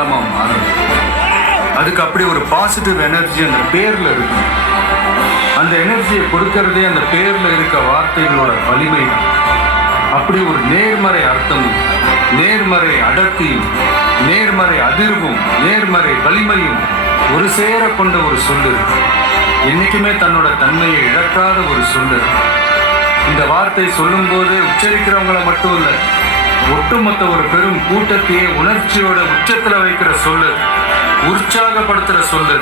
மாறும். அதுக்கு அப்படி ஒரு பாசிட்டிவ் எனர்ஜி அந்த பேர்ல இருக்கும். அந்த எனர்ஜியை கொடுக்கறதே அந்த பேர்ல இருக்க வார்த்தைகளோட வலிமை. அப்படி ஒரு நேர்மறை அர்த்தமும் நேர்மறை அடர்த்தியும் நேர்மறை அதிர்வும் நேர்மறை வலிமையும் ஒரு சேர கொண்ட ஒரு சொல்லு. என்னைக்குமே தன்னோட தன்மையை இழக்காத ஒரு சொல்லு. இந்த வார்த்தை சொல்லும் போது உச்சரிக்கிறவங்கள மட்டும் இல்லை, ஒட்டுமொத்த ஒரு பெரும் கூட்டத்தையே உணர்ச்சியோட உச்சத்துல வைக்கிற சொல்லு, உற்சாகப்படுத்துற சொல்லு.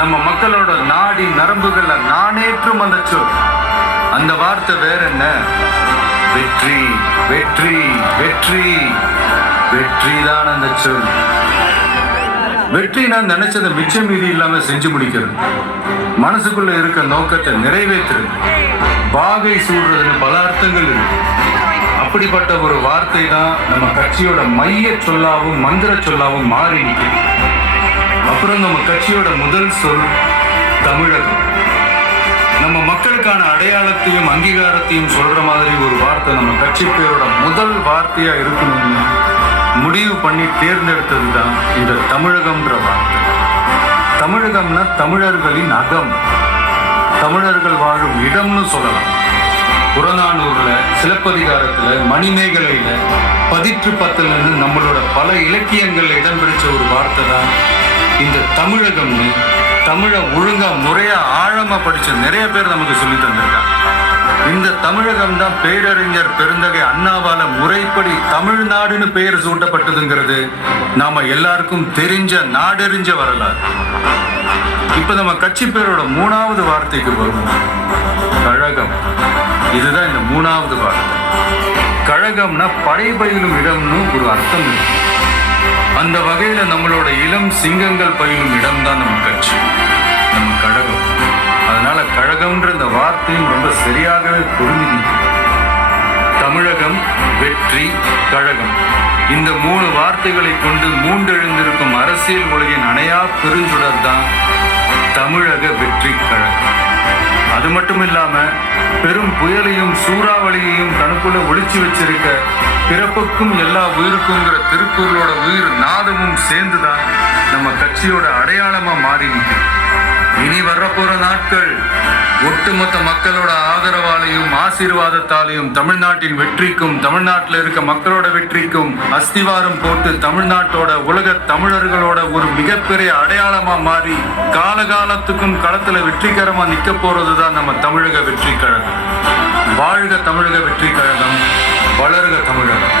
நம்ம மக்களோட நாடி நரம்புகள்ல நானேற்றும் அந்த சொல். அந்த வார்த்தை வேற என்ன? வெற்றி, வெற்றி, வெற்றி. வெற்றி தான் அந்த சொல். வெற்றி நான் நினைச்சதை மிச்சம் மீதி இல்லாம செஞ்சு முடிக்கிறது, மனசுக்குள்ள இருக்க நோக்கத்தை நிறைவேற்றுறது, பாகை சூடுறதுன்னு பல அர்த்தங்கள் இருக்கு. அப்படிப்பட்ட ஒரு வார்த்தை தான் நம்ம கட்சியோட மைய சொல்லாவும் மந்திர சொல்லாவும் மாறி நிற்குது. அப்புறம் நம்ம கட்சியோட முதல் சொல் தமிழகம். நம்ம மக்களுக்கான அடையாளத்தையும் அங்கீகாரத்தையும் சொல்ற மாதிரி ஒரு வார்த்தை நம்ம கட்சி பேரோட முதல் வார்த்தையா இருக்கணும்னு முடிவு பண்ணி தேர்ந்தெடுத்தது தான் இந்த தமிழகம்ன்ற வார்த்தை. தமிழகம்னா தமிழர்களின் அகம், தமிழர்கள் வாழும் இடம்னு சொல்லலாம். புறநானூர்ல, சிலப்பதிகாரத்துல, மணிமேகலையில, பதிற்று பத்துலன்னு நம்மளோட பல இலக்கியங்கள்ல இடம்பிடிச்ச ஒரு வார்த்தை தான் இந்த தமிழகம்னு தமிழை ஒழுங்கா முறையா ஆழமா படிச்ச நிறைய பேர் நமக்கு சொல்லி தந்திருக்காங்க. இந்த தமிழகம் தான் பேரறிஞர் பெருந்தகை அண்ணாவால முறைப்படி தமிழ்நாடுன்னு பெயர் சூட்டப்பட்டதுங்கிறது நாம எல்லாருக்கும் தெரிஞ்ச நாடறிஞ்ச வரலாறு. இப்ப நம்ம கட்சி பேரோட மூணாவது வார்த்தைக்கு வருவோம், கழகம். இதுதான் இந்த மூணாவது வார்த்தை. கழகம்னா படைபயிலும் இடம்னு ஒரு அர்த்தம் இருக்கு. அந்த வகையில நம்மளோட இளம் சிங்கங்கள் பயிலும் இடம் தான் நம்ம கட்சி, நம்ம கழகம். அதனால கழகம்ன்ற இந்த வார்த்தையும் ரொம்ப சரியாகவே பொருந்தி. தமிழகம், வெற்றி, கழகம், இந்த மூணு வார்த்தைகளை கொண்டு மூண்டெழுந்திருக்கும் அரசியல் உலகின் அணையா பெருஞ்சுடர் தான் தமிழக வெற்றி கழகம். அது மட்டும் இல்லாம பெரும் புயலையும் சூறாவளியையும் தனக்குள்ள ஒளிச்சு வச்சிருக்க பிறப்புக்கும் எல்லா உயிருக்குங்கிற திருக்குறளோட உயிர் நாதமும் சேர்ந்துதான் நம்ம கட்சியோட அடையாளமா மாறி நிற்கும். இனி வரப்போற நாட்கள் ஒட்டுமொத்த மக்களோட ஆதரவாலையும் ஆசீர்வாதத்தாலையும் தமிழ்நாட்டின் வெற்றிக்கும் தமிழ்நாட்டில் இருக்க மக்களோட வெற்றிக்கும் அஸ்திவாரம் போட்டு தமிழ்நாட்டோட உலக தமிழர்களோட ஒரு மிகப்பெரிய அடையாளமா மாறி காலகாலத்துக்கும் களத்துல வெற்றிகரமா நிக்க போறதுதான் நம்ம தமிழக வெற்றி கழகம். வாழ்க தமிழக வெற்றி கழகம், வளர்க தமிழகம்.